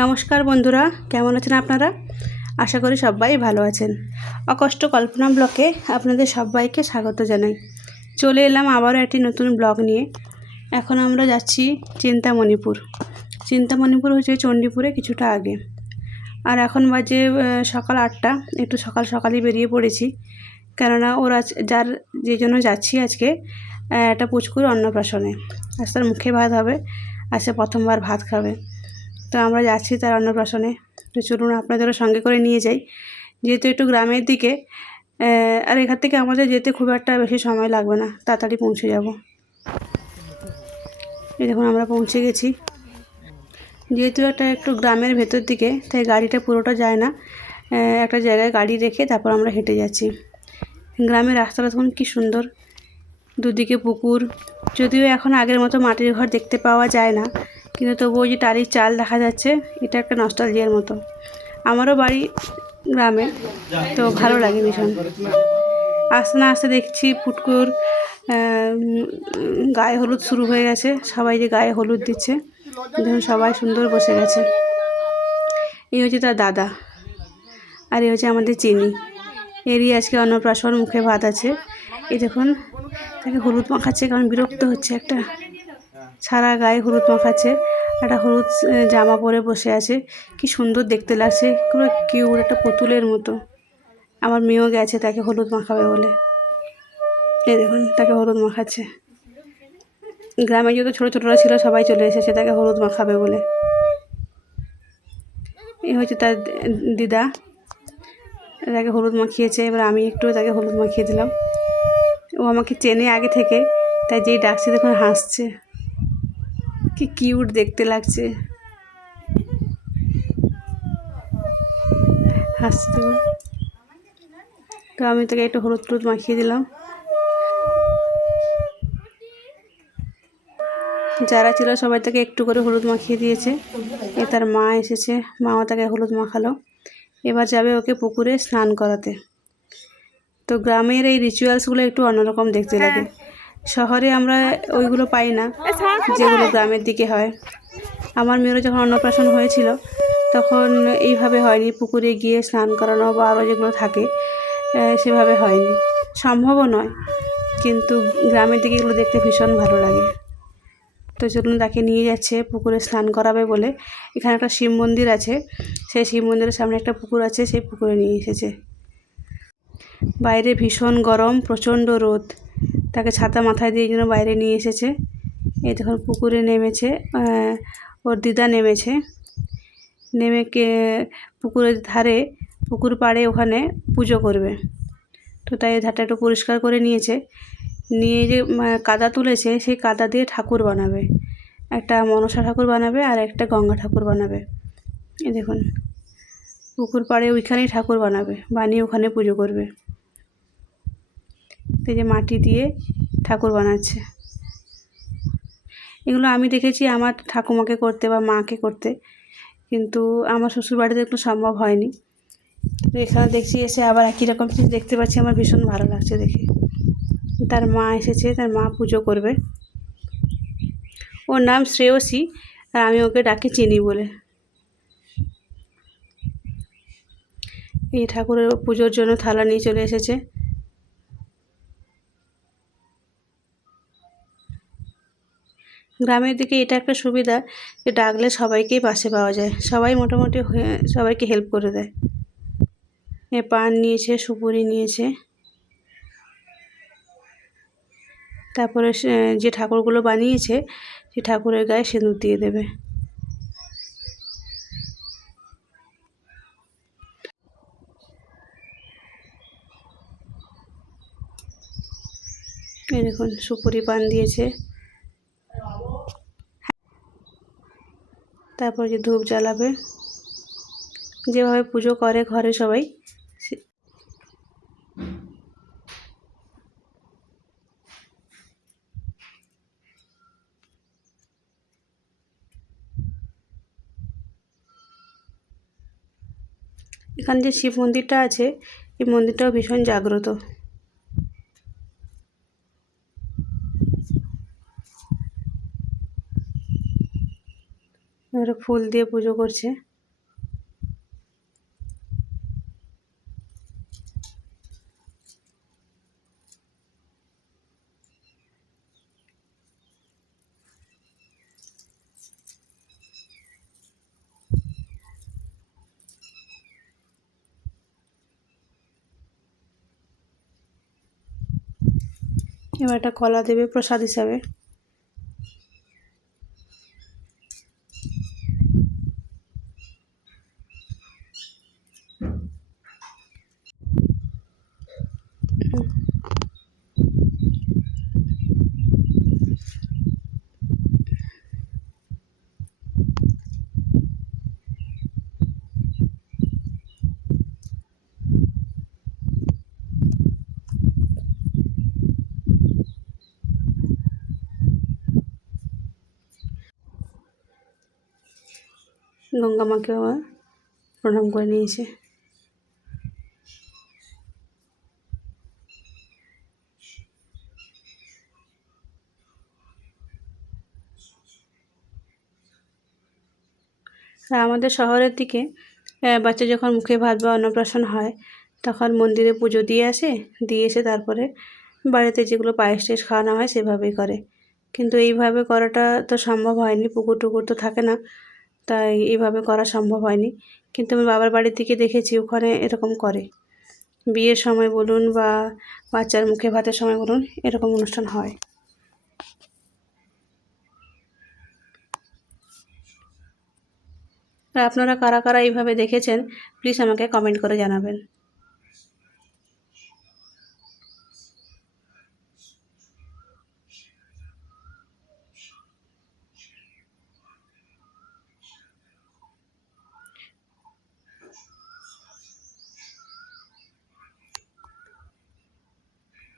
নমস্কার বন্ধুরা, কেমন আছেন আপনারা? আশা করি সবাই ভালো আছেন। অকষ্ট কল্পনা ব্লকে আপনাদের সবাইকে স্বাগত জানাই। চলে এলাম আবারও একটি নতুন ব্লগ নিয়ে। এখন আমরা যাচ্ছি চিন্তামণিপুর। চিন্তামণিপুর হচ্ছে চণ্ডীপুরে কিছুটা আগে। আর এখন বাজে সকাল 8টা। একটু সকালই বেরিয়ে পড়েছি, কেননা ওরা যে জন্য যাচ্ছি আজকে একটা পুচকুর অন্নপ্রাশনে। আজ তার মুখে ভাত হবে, আজকে প্রথমবার ভাত খাবে। তো আমরা যাচ্ছি তার অন্নপ্রাশনে। তো চলুন আপনাদেরও সঙ্গে করে নিয়ে যাই, যেহেতু একটু গ্রামের দিকে। আর এখান থেকে আমাদের যেতে খুব একটা বেশি সময় লাগবে না, তাড়াতাড়ি পৌঁছে যাব। এই দেখুন আমরা পৌঁছে গেছি। যেহেতু একটু গ্রামের ভেতর দিকে, তাই গাড়িটা পুরোটা যায় না। একটা জায়গায় গাড়ি রেখে তারপর আমরা হেঁটে যাচ্ছি। গ্রামের রাস্তাটা তখন কী সুন্দর, দুদিকে পুকুর। যদিও এখন আগের মতো মাটির ঘর দেখতে পাওয়া যায় না, কিন্তু তবুও যে টালির চাল দেখা যাচ্ছে, এটা একটা নস্টালজিয়ার মতো। আমারও বাড়ি গ্রামে, তো ভালো লাগে ভীষণ। আস্তে না আস্তে দেখছি পুটকুর গায়ে হলুদ শুরু হয়ে গেছে। সবাই যে গায়ে হলুদ দিচ্ছে, দেখুন সবাই সুন্দর বসে গেছে। এই হচ্ছে তার দাদা, আর এই হচ্ছে আমাদের চিনি। এরই আজকে অন্নপ্রাশন, মুখে ভাত আছে। এই দেখুন তাকে হলুদ মাখাচ্ছে, কারণ বিরক্ত হচ্ছে। একটা সারা গায়ে হলুদ মাখাচ্ছে, একটা হলুদ জামা পরে বসে আছে। কি সুন্দর দেখতে লাগছে, পুরো কিউট, একটা পুতুলের মতো। আমার মেয়েও গেছে তাকে হলুদ মাখাবে বলে। এই দেখুন তাকে হলুদ মাখাচ্ছে। গ্রামে যত ছোটো ছোটোরা ছিল সবাই চলে এসেছে তাকে হলুদ মাখাবে বলে। এই হচ্ছে তার দিদা, তাকে হলুদ মাখিয়েছে। এবার আমি একটু তাকে হলুদ মাখিয়ে দিলাম। ও আমাকে চেনে আগে থেকে, তাই যেই ডাকছে দেখুন হাসছে। কি কিউট দেখতে লাগছে, হাসছে দেখুন। তো আমি তাকে একটু হলুদ টলুদ মাখিয়ে দিলাম। যারা ছিল সবাই তাকে একটু করে হলুদ মাখিয়ে দিয়েছে। তার মা এসেছে, মাও তাকে হলুদ মাখালো। এবার যাবে ওকে পুকুরে স্নান করাতে। তো গ্রামের এই রিচুয়ালসগুলো একটু অন্যরকম দেখতে লাগে। শহরে আমরা ওইগুলো পাই না, যেগুলো গ্রামের দিকে হয়। আমার মেয়েরও যখন অন্নপ্রাশন হয়েছিল, তখন এইভাবে হয়নি। পুকুরে গিয়ে স্নান করানো বা আরও যেগুলো থাকে, সেভাবে হয়নি, সম্ভবও নয়। কিন্তু গ্রামের দিকে এগুলো দেখতে ভীষণ ভালো লাগে। তো চলুন তাকে নিয়ে যাচ্ছে পুকুরে স্নান করাবে বলে। এখানে একটা শিব মন্দির আছে, সেই শিব মন্দিরের সামনে একটা পুকুর আছে, সেই পুকুরে নিয়ে এসেছে। বাইরে ভীষণ গরম, প্রচণ্ড রোদ, তাকে ছাতা মাথায় দিয়ে জন্য বাইরে নিয়ে এসেছে। এই দেখুন পুকুরে নেমেছে, ওর দিদা নেমেছে। নেমে পুকুরের ধারে, পুকুর পাড়ে ওখানে পুজো করবে। তো তাই ধারটা একটু পরিষ্কার করে নিয়েছে। নিয়ে যে কাদা তুলেছে, সেই কাদা দিয়ে ঠাকুর বানাবে। একটা মনসা ঠাকুর বানাবে আর একটা গঙ্গা ঠাকুর বানাবে। এই দেখুন পুকুর পাড়ে ওইখানেই ঠাকুর বানাবে, বানিয়ে ওখানে পুজো করবে। এই যে মাটি দিয়ে ঠাকুর বানাচ্ছে। এগুলো আমি দেখেছি আমার ঠাকুমাকে করতে বা মাকে করতে, কিন্তু আমার শ্বশুরবাড়িতে একটু সম্ভব হয়নি। তো এখানে দেখছি এসে আবার একই রকম জিনিস দেখতে পাচ্ছি, আমার ভীষণ ভালো লাগছে দেখে। তার মা এসেছে, তার মা পুজো করবে। ওর নাম শ্রেয়সী, আর আমি ওকে ডাকি চিনি বলে। এই ঠাকুরের পুজোর জন্য থালা নিয়ে চলে এসেছে। গ্রামের দিকে এটা একটা সুবিধা যে ডাকলে সবাইকেই পাশে পাওয়া যায়, সবাই মোটামুটি সবাইকে হেল্প করে দেয়। পান নিয়েছে, সুপুরি নিয়েছে। তারপরে যে ঠাকুরগুলো বানিয়েছে, সে ঠাকুরের গায়ে সিঁদুর দিয়ে দেবে। এই দেখুন সুপুরি পান দিয়েছে। তারপর যে ধূপ জ্বালাবে, যেভাবে পুজো করে ঘরে সবাই। এখানে যে শিব মন্দিরটা আছে, এই মন্দিরটাও ভীষণ জাগ্রত। এবারে ফুল দিয়ে পুজো করছে। এবার একটা কলা দেবে প্রসাদ হিসাবে। গঙ্গা মাকেও প্রণাম করে নিয়েছে। আর আমাদের শহরের দিকে বাচ্চা যখন মুখে ভাত বা অন্নপ্রাশন হয় তখন মন্দিরে পুজো দিয়ে আসে, দিয়ে এসে তারপরে বাড়িতে যেগুলো পায়েস টায়েস খাওয়ানো হয় সেভাবেই করে। কিন্তু এইভাবে করাটা তো সম্ভব হয়নি, পুকুর টুকুর তো থাকে না, তাই এইভাবে করা সম্ভব হয়নি। কিন্তু আমি বাবার বাড়ির দিকে দেখেছি ওখানে এরকম করে, বিয়ের সময় বলুন বা বাচ্চার মুখে ভাতের সময় বলুন, এরকম অনুষ্ঠান হয়। আর আপনারা কারা কারা এইভাবে দেখেছেন প্লিজ আমাকে কমেন্ট করে জানাবেন।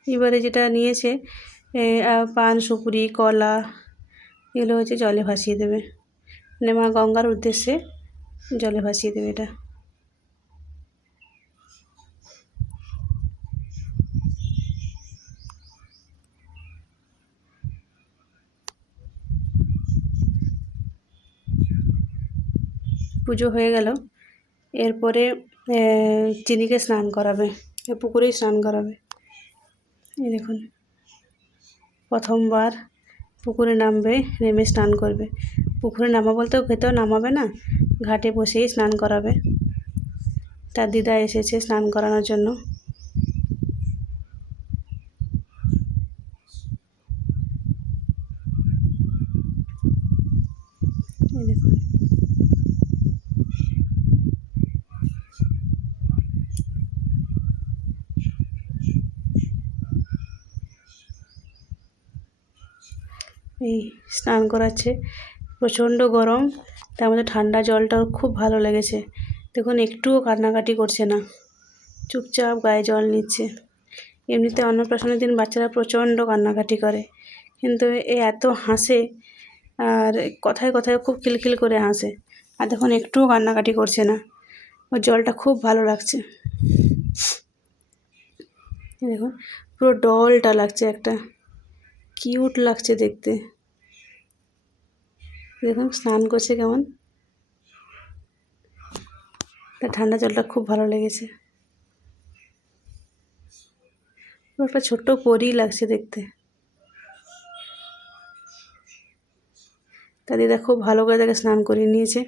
এবারে যেটা নিয়েছে পান সুপুরি কলা এগুলো হচ্ছে জলে ভাসিয়ে দেবে, মানে মা গঙ্গার উদ্দেশ্যে জলে ভাসিয়ে দেবে এটা। পুজো হয়ে গেল, এরপরে চিনিকে স্নান করাবে, পুকুরেই স্নান করাবে। এই দেখুন প্রথমবার পুকুরে নামবে, নেমে স্নান করবে। পুকুরে নামা বলতে খেতেও নামাবে না, ঘাটে বসেই স্নান করাবে। তার দিদা এসেছে স্নান করানোর জন্য। এই দেখুন এই স্নান করাচ্ছে, প্রচণ্ড গরম, তার মধ্যে ঠান্ডা জলটাও খুব ভালো লেগেছে। দেখুন একটুও কান্নাকাটি করছে না, চুপচাপ গায়ে জল নিচ্ছে। এমনিতে অন্নপ্রাশনের দিন বাচ্চারা প্রচণ্ড কান্নাকাটি করে, কিন্তু এ এত হাসে আর কথায় কথায় খুব খিলখিল করে হাসে। আর দেখুন একটুও কান্নাকাটি করছে না, ওর জলটা খুব ভালো লাগছে। দেখুন পুরো ডলটা লাগছে, একটা কিউট লাগছে দেখতে। দেখুন স্নান করছে কেমন, তার ঠান্ডা জলটা খুব ভালো লেগেছে। একটা ছোট্ট পরী লাগছে দেখতে। তার দিদা খুব ভালো করে তাকে স্নান করিয়ে নিয়েছে।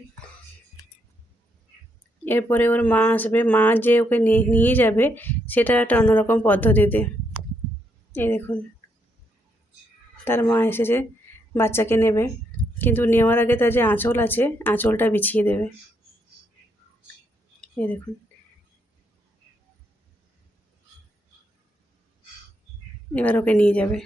এরপরে ওর মা আসবে, মা যে ওকে নিয়ে যাবে সেটা একটা অন্যরকম পদ্ধতিতে। এই দেখুন তার মা এসেছে বাচ্চাকে নেবে, কিন্তু নেওয়ার আগে তার যে আঁচল আছে আঁচলটা বিছিয়ে দেবে। এই দেখুন এবার ওকে নিয়ে যাবে।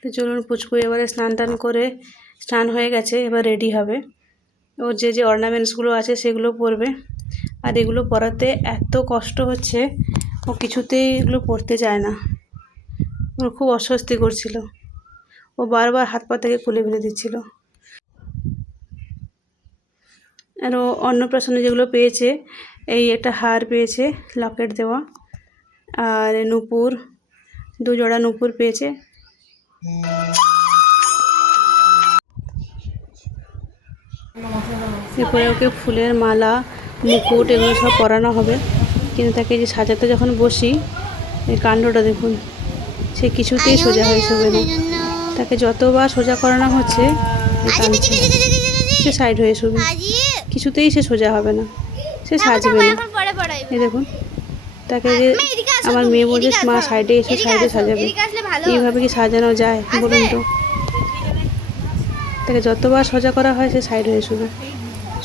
তো চলুন পুচকু এবারে স্নান টান করে, স্নান হয়ে গেছে, এবার রেডি হবে। ওর যে যে অর্নামেন্টসগুলো আছে সেগুলো পরবে। আর এগুলো পরাতে এত কষ্ট হচ্ছে, ও কিছুতেই এগুলো পরতে চায় না, ওর খুব অস্বস্তি করছিল, ও বারবার হাত পা থেকে খুলে ফেলে দিচ্ছিল। আর ও অন্নপ্রাশনে যেগুলো পেয়েছে, এই একটা হার পেয়েছে লকেট দেওয়া, আর নূপুর, 2 জোড়া নূপুর পেয়েছে, এরপরে ওকে ফুলের মালা, মুকুট এগুলো সব পরানো হবে। কিন্তু তাকে যে সাজাতে যখন বসি, এই কাণ্ডটা দেখুন, সে কিছুতেই সোজা হয়ে শোবে না। তাকে যতবার সোজা করানো হচ্ছে কাঁদছে, সে সাইড হয়ে শোবে, কিছুতেই সে সোজা হবে না, সে সাজবে না। এই দেখুন, তাকে যে আমার মেয়ে বলছে মা সাইডে এসে সাইডে সাজাবে, এইভাবে কি সাজানো যায় বলুন তো? তাকে যতবার সোজা করা হয় সে সাইড হয়ে শোবে।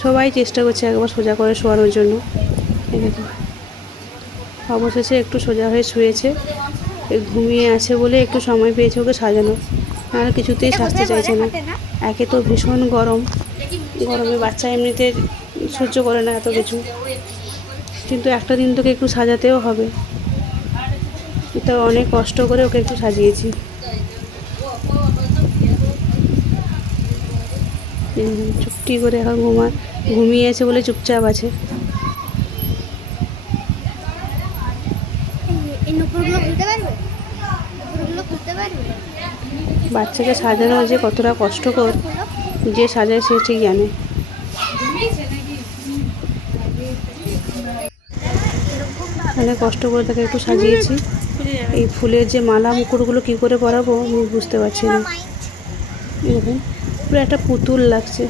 সবাই চেষ্টা করছে একবার সোজা করে শোয়ানোর জন্য। এই দেখুন, অবশেষে একটু সোজা হয়ে শুয়েছে। ঘুমিয়ে আছে বলে একটু সময় পেয়েছে ওকে সাজানো, নাহলে কিছুতেই সাজতে চাইছে না। একে তো ভীষণ গরম, গরমে বাচ্চা এমনিতে সহ্য করে না এত কিছু, কিন্তু একটা দিন তোকে একটু সাজাতেও হবে। তো অনেক কষ্ট করে ওকে একটু সাজিয়েছি। চুপটি করে এখন ঘুমিয়ে আছে বলে চুপচাপ আছে। বাচ্চাকে সাজানো যে কতটা কষ্টকর, যে সাজায় সে ঠিক জানে। অনেক কষ্ট করে তাকে একটু সাজিয়েছি। এই ফুলের যে মালা মুকুটগুলো কী করে পরাবো আমি বুঝতে পারছি না। দেখুন, পুরো একটা পুতুল লাগছে।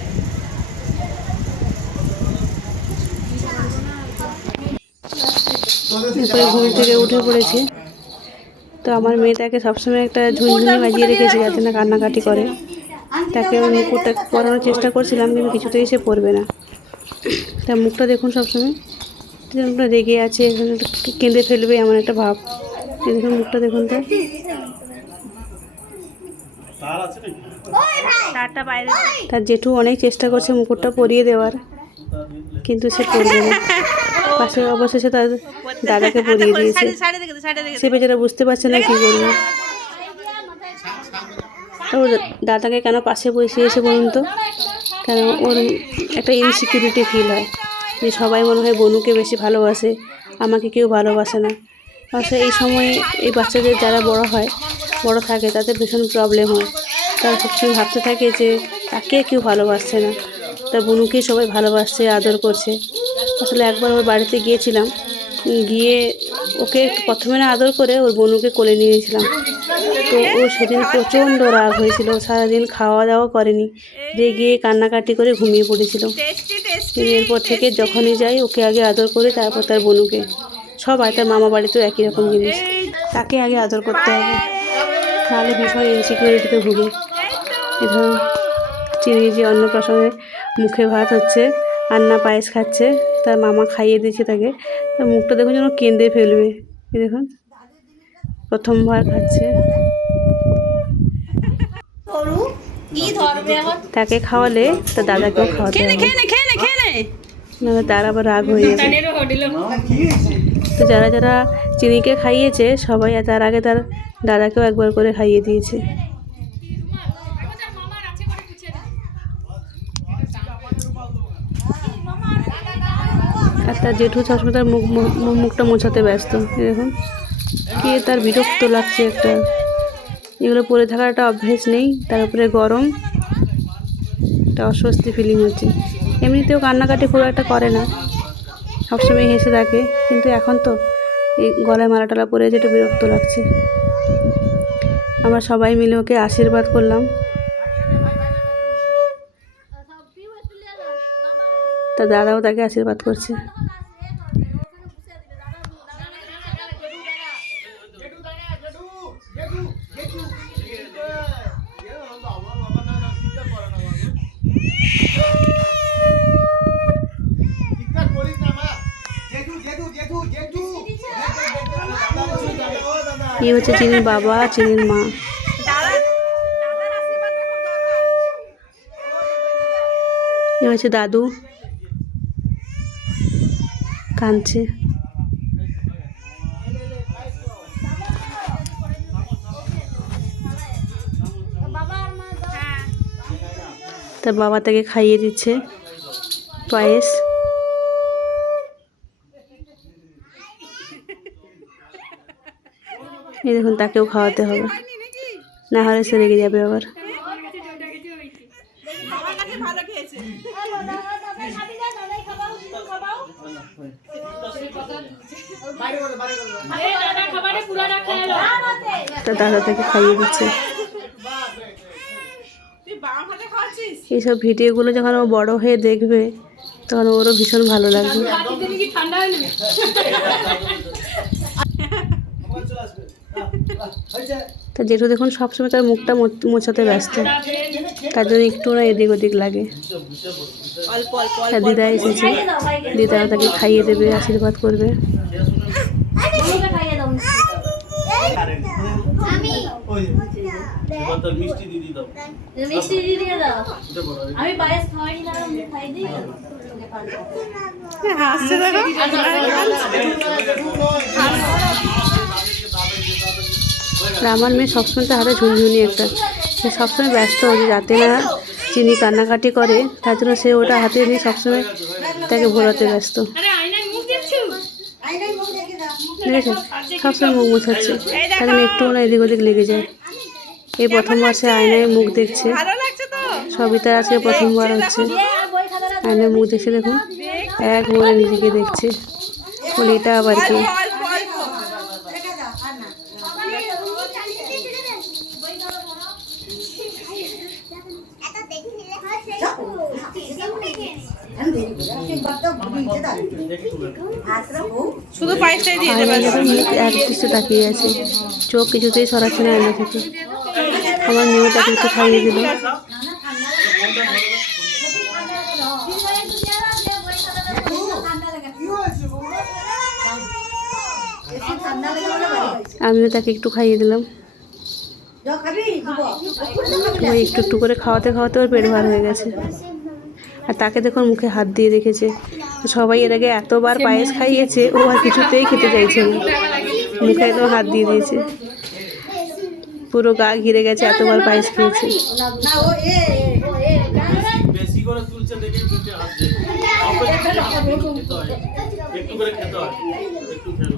এরপরে ঘুম থেকে উঠে পড়েছে। তো আমার মেয়ে তাকে সবসময় একটা ঝুনঝুনি বাজিয়ে রেখেছে যাতে না কান্নাকাটি করে। তাকে ওই মুকুটটা পরানোর চেষ্টা করছিলাম, কিন্তু কিছুতেই সে পরবে না। তার মুখটা দেখুন, সবসময় মুখটা রেগে আছে, কেঁদে ফেলবে এমন একটা ভাব। দেখুন মুখটা দেখুন তো। তার জেঠু অনেক চেষ্টা করছে মুকুটটা পরিয়ে দেওয়ার, কিন্তু সে পরবে না। পাশে অবশেষে তার দাদাকে পরিয়ে দিয়েছে। সে বেচারা বুঝতে পারছে না কী করবে। ওর দাদাকে কেন পাশে বসিয়েছে বলুন তো? কেন ওর একটা ইনসিকিউরিটি ফিল হয় যে সবাই মনে হয় বনুকে বেশি ভালোবাসে, আমাকে কেউ ভালোবাসে না। আসলে এই সময়ে এই বাচ্চাদের যারা বড় থাকে তাদের ভীষণ প্রবলেম হয়। তারা সবসময় ভাবতে থাকে যে তাকে কেউ ভালোবাসছে না, তার বনুকেই সবাই ভালোবাসছে, আদর করছে। আসলে একবার ওর বাড়িতে গিয়েছিলাম, গিয়ে ওকে প্রথমে না আদর করে ওর বনুকে কোলে নিয়েছিলাম। তো ও সেদিন প্রচণ্ড রাগ হয়েছিল, সারাদিন খাওয়া দাওয়া করেনি, রেগে কান্নাকাটি করে ঘুমিয়ে পড়েছিল। এরপর থেকে যখনই যাই ওকে আগে আদর করে তারপর তার বনুকে। সবাই, তার মামা বাড়িতেও একই রকম জিনিস, তাকে আগে আদর করতে হবে, তাহলে ভীষণ ইনসিকিউরিটিতে ভুগে। এ ধরুন চিনি যে অন্নপ্রাশনে মুখে ভাত হচ্ছে, আন্না পায়েস খাচ্ছে, তার মামা খাইয়ে দিয়েছে তাকে। তার মুখটা দেখুন যেন কেঁদে ফেলবে। দেখুন প্রথমবার খাচ্ছে। তাকে খাওয়ালে তার দাদাকেও খাওয়াতে হবে, নাহলে তার আবার রাগ হয়ে যাবে। তো যারা যারা চিনিকে খাইয়েছে সবাই তার আগে তার দাদাকেও একবার করে খাইয়ে দিয়েছে। আর তার জেঠু সবসময় তার মুখটা মোছাতে ব্যস্ত। দেখুন কি তার বিরক্ত লাগছে একটা, এগুলো পরে থাকার একটা অভ্যেস নেই, তার উপরে গরম, একটা অস্বস্তি ফিলিং হচ্ছে। এমনিতেও কান্নাকাটি খুব একটা করে না, সবসময় হেসে থাকে, কিন্তু এখন তো এই গলায় মালা পরে যেটা বিরক্ত লাগছে। আমরা সবাই মিলে ওকে আশীর্বাদ করলাম। তার দাদাও তাকে আশীর্বাদ করছে। এই হচ্ছে চিনির বাবা, চিনির মা। এই হচ্ছে দাদু, কাঁদছে। তার বাবা তাকে খাইয়ে দিচ্ছে পায়েস। এই দেখুন তাকেও খাওয়াতে হবে। না হলে সে রেগে যাবে আবার। তা দাদা তাকে খাইয়ে দিচ্ছে। এইসব ভিডিওগুলো যখন ও বড় হয়ে দেখবে তখন ওরও ভীষণ ভালো লাগবে। তা জেঠু দেখুন সবসময় তার মুখটা মোছাতে ব্যস্ত, তার জন্য একটু না এদিক ওদিক লাগে। দিদা এসেছে, দিদা তাকে খাইয়ে দেবে, আশীর্বাদ করবে। আমার মেয়ে সবসময় তার হাতে ঝুনঝুনি একটা, সে সবসময় ব্যস্ত যে যাতে না চিনি কান্নাকাটি করে, তার জন্য সে ওটা হাতে নিয়ে সবসময় তাকে ভোলাতে ব্যস্ত। ঠিক আছে, সবসময় মুখ মোছাচ্ছে, তার জন্য একটু না এদিক ওদিক লেগে যায়। এই প্রথমবার সে আয়নায় মুখ দেখছে, সবিতা আজকে প্রথমবার হচ্ছে আয়নায় মুখ দেখছে। দেখুন এক মনে নিজেকে দেখছে, বলে এটা আবার কি। শুধু পায়েসটাই দিয়ে দেবে। এক দৃষ্টি তাকিয়ে আছে, চোখ কিছুতেই সরাচ্ছে না আয়না থেকে। আমার মেয়ে তাকে একটু খাইয়ে দিল। আমিও তাকে একটু খাইয়ে দিলাম। একটু একটু করে খাওয়াতে খাওয়াতে ওর পেট ভার হয়ে গেছে। আর তাকে দেখুন মুখে হাত দিয়ে রেখেছে। সবাই এর আগে এতবার পায়েস খাইয়েছে, ও আর কিছুতেই খেতে চাইছে না, মুখে একদম হাত দিয়ে দিয়েছে, পুরো গা ঘিরে গেছে, এতবার পায়েস খেয়েছে।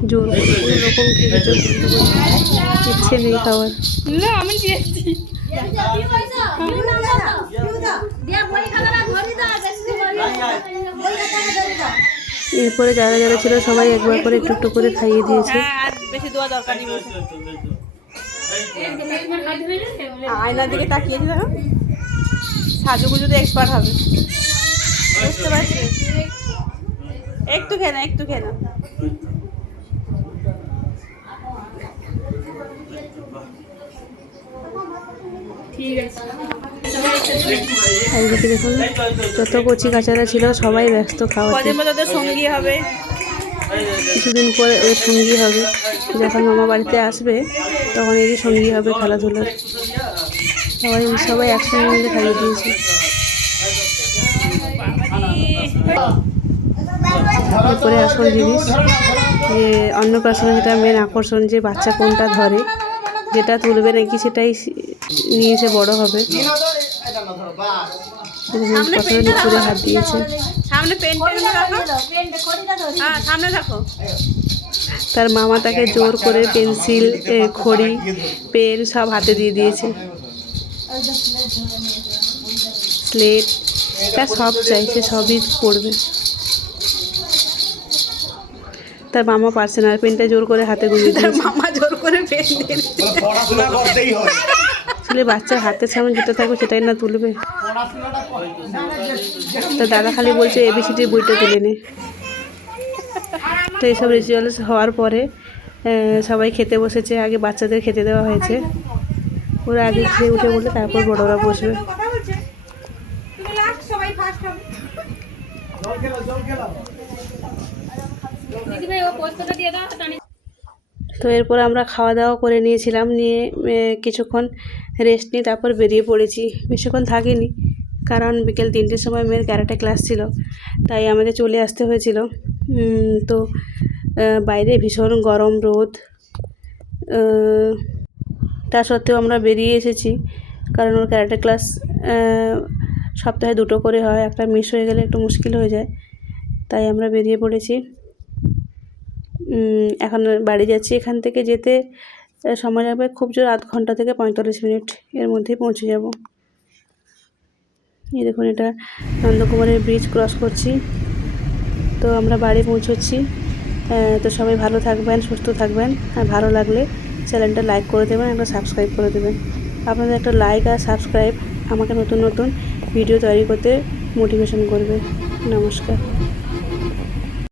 জোর কোনো রকম খেয়েছে, ইচ্ছে নেই খাওয়ার। এরপরে যারা যারা ছিল সবাই একবার করে একটু একটু করে খাইয়ে দিয়েছে। আয়নার দিকে তাকিয়েছি, দেখো সাজুগুজুতে এক্সপার্ট হবে, বুঝতে পারছি। একটু খেয়ে না, একটু খেয়ে না। এইদিকে দেখুন যত কচি কাচারা ছিল সবাই ব্যস্ত খাওয়াতে। সঙ্গী হবে, কিছুদিন পরে ওর সঙ্গী হবে, যখন মামা বাড়িতে আসবে তখন এরই সঙ্গী হবে খেলাধুলার। সবাই একসঙ্গে মিলে খাইয়ে দিয়েছে। এরপরে আসল জিনিস যে অন্নপ্রাশনে যেটা মেন আকর্ষণ, যে বাচ্চা কোনটা ধরে, যেটা তুলবে নাকি সেটাই নিয়ে এসে বড় হবে। করে হাত দিয়েছে, তার মামা তাকে জোর করে পেন্সিল, খড়ি, পেন সব হাতে দিয়ে দিয়েছে, স্লেট, তার সব চাইছে, সবই পড়বে। তার মামা পারছে না, পেনটা জোর করে হাতে গুঁজে দিয়েছে। মামা জোর করে পেন দিয়ে আসলে বাচ্চার হাতের সামনে যেটা থাকবে সেটাই না তুলবে। তা দাদা খালি বলছে ABCD বইটা তুলে নে। তো এইসব রিচুয়ালস হওয়ার পরে সবাই খেতে বসেছে। আগে বাচ্চাদের খেতে দেওয়া হয়েছে, ওরা আগে খেয়ে উঠে বলে তারপর বড়রা বসবে। তো এরপর আমরা খাওয়া দাওয়া করে নিয়েছিলাম, নিয়ে কিছুক্ষণ রেস্ট নিয়ে তারপর বেরিয়ে পড়েছি। বেশিক্ষণ থাকিনি, কারণ বিকেল 3টের সময় মেয়ের ক্যারাটে ক্লাস ছিল, তাই আমাদের চলে আসতে হয়েছিল। তো বাইরে ভীষণ গরম রোদ, তা সত্ত্বেও আমরা বেরিয়ে এসেছি, কারণ ওর ক্যারাটে ক্লাস সপ্তাহে 2টো করে হয়, একটা মিস হয়ে গেলে একটু মুশকিল হয়ে যায়, তাই আমরা বেরিয়ে পড়েছি। এখন বাড়ি যাচ্ছি। এখান থেকে যেতে এর সময় লাগবে খুব জোর আধ ঘন্টা থেকে 45 মিনিট, এর মধ্যেই পৌঁছে যাব। এই দেখুন এটা নন্দকুমারের ব্রিজ ক্রস করছি, তো আমরা বাড়ি পৌঁছচ্ছি। তো সবাই ভালো থাকবেন, সুস্থ থাকবেন, আর ভালো লাগলে চ্যানেলটা লাইক করে দেবেন, একটা সাবস্ক্রাইব করে দেবেন। আপনাদের একটা লাইক আর সাবস্ক্রাইব আমাকে নতুন নতুন ভিডিও তৈরি করতে মোটিভেশন করবে। নমস্কার।